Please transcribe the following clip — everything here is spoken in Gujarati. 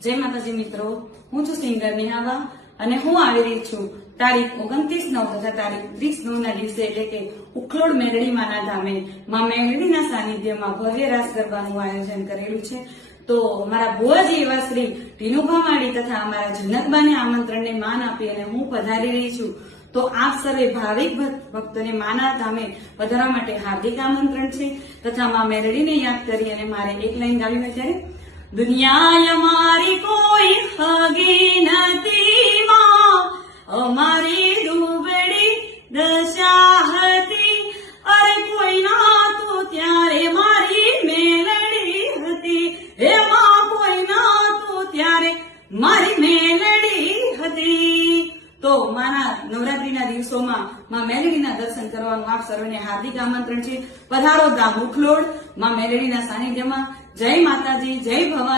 જય માતાજી મિત્રો, હું છું સિંગર નિહાવા અને હું આવી રહી છું તારીખ 29/9 તથા તારીખ 30/9 ના દિવસે એટલે કે ઉખલોડ મેલડી માના ધામે માં મેલડીના સાનિધ્યમાં ભવ્ય રાસ ગરબાનું આયોજન કરેલું છે। તો અમારા બુઆજી એવા શ્રી ટીનુભા માળી તથા અમારા જનકબાને આમંત્રણને માન આપી અને હું પધારી રહી છું। તો આપ સર્વે ભાવિક ભક્તોને માના ધામે પધારવા માટે હાર્દિક આમંત્રણ છે તથા માં મેલડીને યાદ કરી અને મારે એક લાઈન ગાવી હોય ત્યારે દુનિયા અમારી કોઈ હગી નથી માં, અમારી દુબળી દશા હતી, અરે કોઈ ના તો ત્યારે મારી મેલડી હતી, હે માં કોઈ ના તો ત્યારે મારી મેલડી હતી। તો માના નવરાત્રીના દિવસોમાં માં મેલડીના દર્શન કરવાનું આપ સર્વને હાર્દિક આમંત્રણ છે। પધારો ગામ ઉખલોડ માં મેલડીના સાનિધ્યમાં। જય માતાજી, જય ભવાની।